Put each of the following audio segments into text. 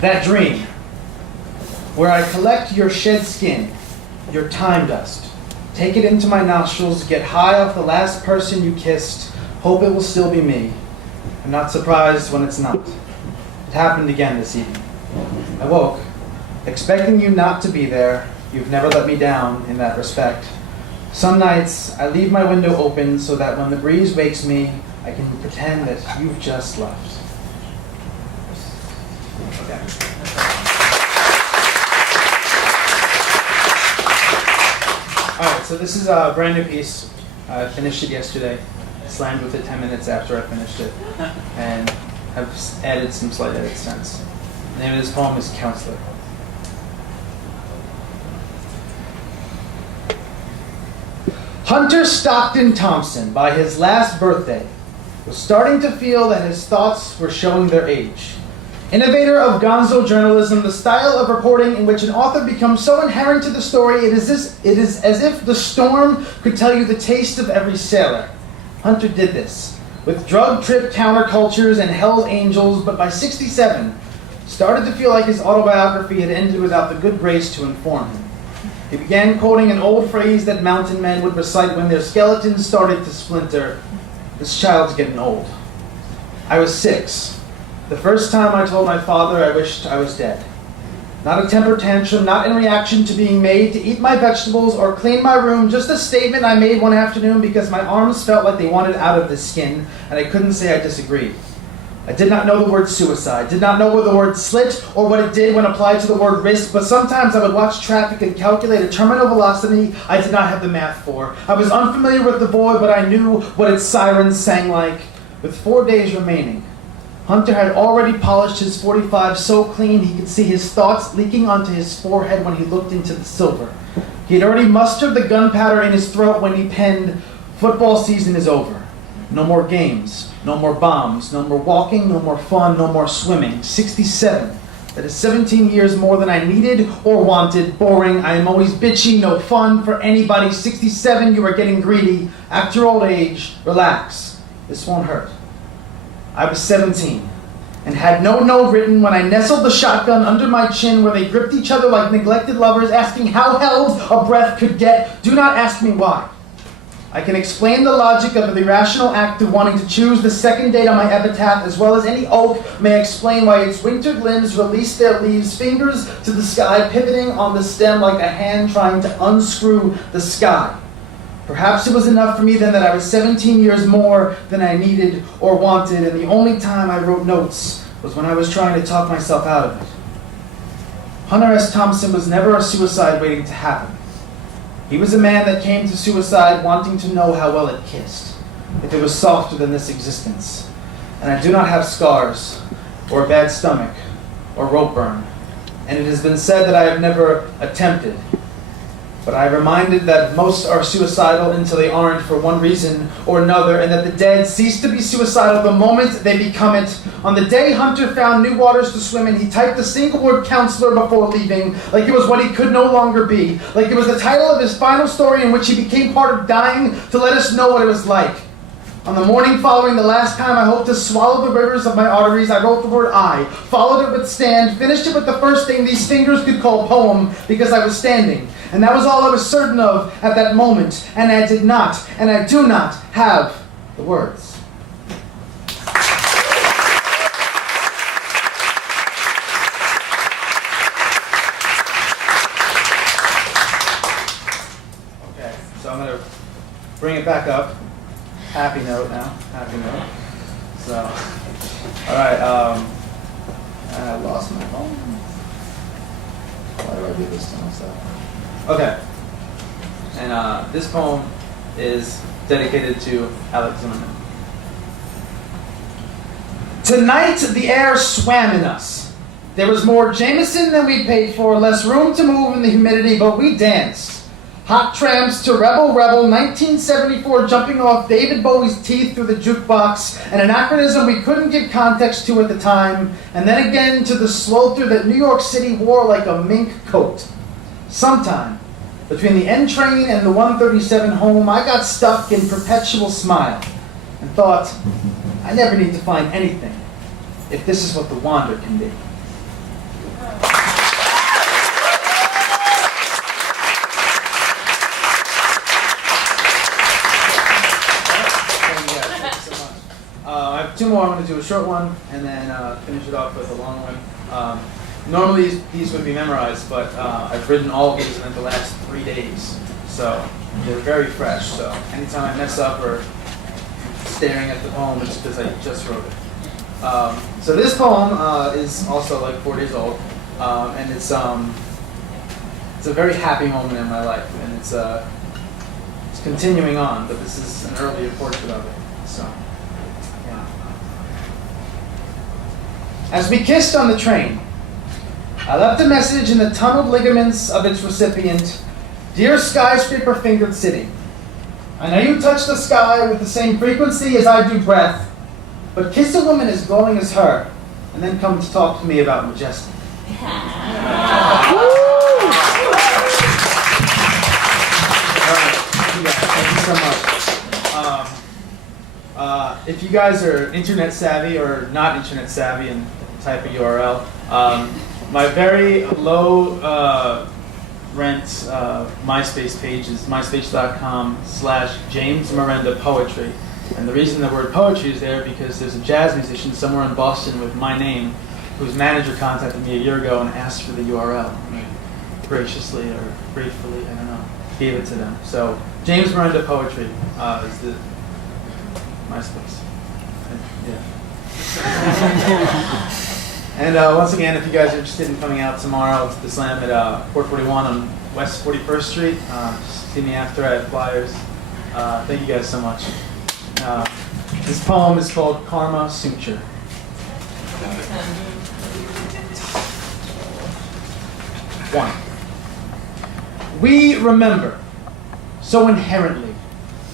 That dream, where I collect your shed skin, your time dust, take it into my nostrils, get high off the last person you kissed, hope it will still be me. I'm not surprised when it's not. It happened again this evening. I woke, expecting you not to be there. You've never let me down in that respect. Some nights, I leave my window open so that when the breeze wakes me, I can pretend that you've just left. Okay. All right, so this is a brand new piece. I finished it yesterday. Slammed with it 10 minutes after I finished it, and have added some slight edits since. The name of this poem is Counselor. Hunter Stockton Thompson, by his last birthday, was starting to feel that his thoughts were showing their age. Innovator of gonzo journalism, the style of reporting in which an author becomes so inherent to the story, it is as if the storm could tell you the taste of every sailor. Hunter did this, with drug-tripped countercultures and Hell's Angels, but by 67, started to feel like his autobiography had ended without the good grace to inform him. He began quoting an old phrase that mountain men would recite when their skeletons started to splinter. This child's getting old. I was 6. The first time I told my father I wished I was dead. Not a temper tantrum, not in reaction to being made to eat my vegetables or clean my room, just a statement I made one afternoon because my arms felt like they wanted out of the skin, and I couldn't say I disagreed. I did not know the word suicide, did not know what the word slit or what it did when applied to the word risk, but sometimes I would watch traffic and calculate a terminal velocity I did not have the math for. I was unfamiliar with the void, but I knew what its sirens sang like. With 4 days remaining, Hunter had already polished his .45 so clean he could see his thoughts leaking onto his forehead when he looked into the silver. He had already mustered the gunpowder in his throat when he penned, "Football season is over. No more games, no more bombs, no more walking, no more fun, no more swimming." 67. That is 17 years more than I needed or wanted. Boring. I am always bitchy. No fun for anybody. 67. You are getting greedy. After old age, relax. This won't hurt. I was 17 and had no note written when I nestled the shotgun under my chin where they gripped each other like neglected lovers, asking how held a breath could get. Do not ask me why. I can explain the logic of the irrational act of wanting to choose the second date on my epitaph, as well as any oak may explain why its wintered limbs release their leaves, fingers to the sky, pivoting on the stem like a hand trying to unscrew the sky. Perhaps it was enough for me then that I was 17 years more than I needed or wanted, and the only time I wrote notes was when I was trying to talk myself out of it. Hunter S. Thompson was never a suicide waiting to happen. He was a man that came to suicide wanting to know how well it kissed, if it was softer than this existence. And I do not have scars, or a bad stomach, or rope burn. And it has been said that I have never attempted. But I am reminded that most are suicidal until they aren't for one reason or another, and that the dead cease to be suicidal the moment they become it. On the day Hunter found new waters to swim in, he typed a single word counselor before leaving, like it was what he could no longer be, like it was the title of his final story in which he became part of dying to let us know what it was like. On the morning following the last time I hoped to swallow the rivers of my arteries, I wrote the word I, followed it with stand, finished it with the first thing these fingers could call poem, because I was standing. And that was all I was certain of at that moment. And I did not, and I do not have the words. Okay, so I'm going to bring it back up. Happy note now. Happy note. So, all right. I lost my phone. Why do I do this to myself? Okay. And this poem is dedicated to Alex Zimmerman. Tonight the air swam in us. There was more Jameson than we paid for, less room to move in the humidity, but we danced. Hot tramps to Rebel Rebel, 1974 jumping off David Bowie's teeth through the jukebox, an anachronism we couldn't give context to at the time, and then again to the swelter that New York City wore like a mink coat. Sometime between the N train and the 137 home, I got stuck in perpetual smile and thought, I never need to find anything if this is what the wander can be. 2 more. I'm going to do a short one and then finish it off with a long one. Normally these would be memorized, but I've written all of these in the last 3 days. So they're very fresh. So anytime I mess up or staring at the poem, it's because I just wrote it. So this poem is also like 4 days old, and it's a very happy moment in my life, and it's continuing on, but this is an earlier portrait of it. So, yeah. As we kissed on the train, I left a message in the tunneled ligaments of its recipient. Dear skyscraper-fingered city, I know you touch the sky with the same frequency as I do breath, but kiss a woman as glowing as her, and then come to talk to me about majestic. Thank you so much. If you guys are internet savvy or not internet savvy and type a URL, my very low rent MySpace page is myspace.com/James Merenda Poetry. And the reason the word poetry is there because there's a jazz musician somewhere in Boston with my name whose manager contacted me a year ago and asked for the URL. And I graciously or gratefully, I don't know, gave it to them. So James Merenda Poetry is the MySpace. And once again, if you guys are interested in coming out tomorrow to the slam at 441 on West 41st Street, just see me after. I have flyers. Thank you guys so much. This poem is called Karma Suture. One. We remember so inherently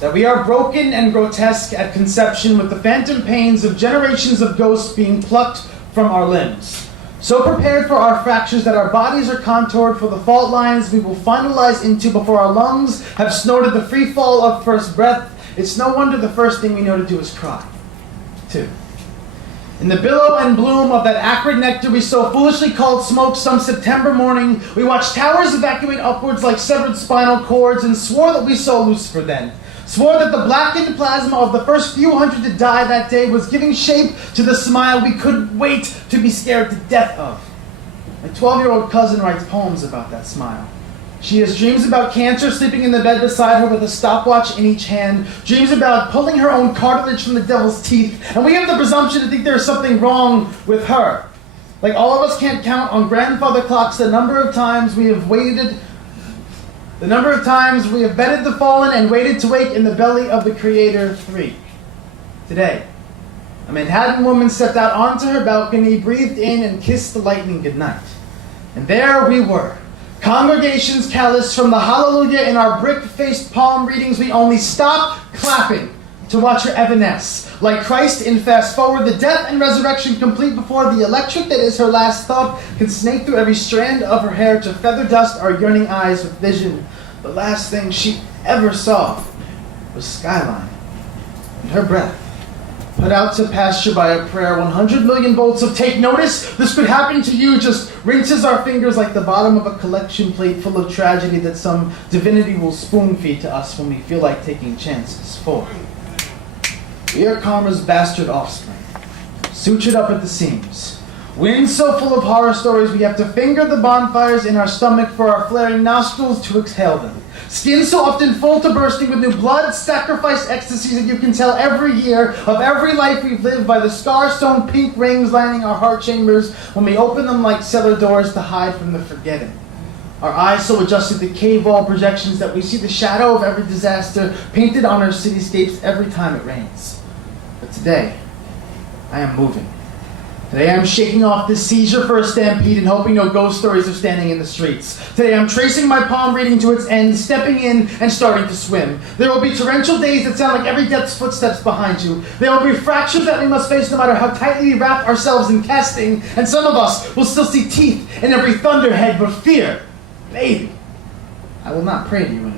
that we are broken and grotesque at conception with the phantom pains of generations of ghosts being plucked from our limbs. So prepared for our fractures that our bodies are contoured for the fault lines we will finalize into before our lungs have snorted the free fall of first breath. It's no wonder the first thing we know to do is cry. 2. In the billow and bloom of that acrid nectar we so foolishly called smoke some September morning, we watched towers evacuate upwards like severed spinal cords and swore that we saw Lucifer then. Swore that the blackened plasma of the first few hundred to die that day was giving shape to the smile we couldn't wait to be scared to death of. My 12-year-old cousin writes poems about that smile. She has dreams about cancer sleeping in the bed beside her with a stopwatch in each hand, dreams about pulling her own cartilage from the devil's teeth, and we have the presumption to think there's something wrong with her. Like all of us can't count on grandfather clocks the number of times we have bedded the fallen and waited to wake in the belly of the Creator. 3. Today, a Manhattan woman stepped out onto her balcony, breathed in, and kissed the lightning goodnight. And there we were. Congregations calloused from the hallelujah in our brick-faced palm readings, we only stop clapping to watch her evanesce. Like Christ in Fast Forward, the death and resurrection complete before the electric that is her last thought can snake through every strand of her hair to feather dust our yearning eyes with vision. The last thing she ever saw was skyline and her breath. Put out to pasture by a prayer, 100 million volts of take notice, this could happen to you, just rinses our fingers like the bottom of a collection plate full of tragedy that some divinity will spoon feed to us when we feel like taking chances. 4. We are karma's bastard offspring, sutured up at the seams. Wind so full of horror stories we have to finger the bonfires in our stomach for our flaring nostrils to exhale them. Skin so often full to bursting with new blood, sacrificed ecstasies that you can tell every year of every life we've lived by the scar-sewn pink rings lining our heart chambers when we open them like cellar doors to hide from the forgetting. Our eyes so adjusted to cave wall projections that we see the shadow of every disaster painted on our cityscapes every time it rains. But today, I am moving. Today I'm shaking off this seizure for a stampede and hoping no ghost stories are standing in the streets. Today I'm tracing my palm reading to its end, stepping in and starting to swim. There will be torrential days that sound like every death's footsteps behind you. There will be fractures that we must face no matter how tightly we wrap ourselves in casting, and some of us will still see teeth in every thunderhead, but fear, baby, I will not pray to you anymore.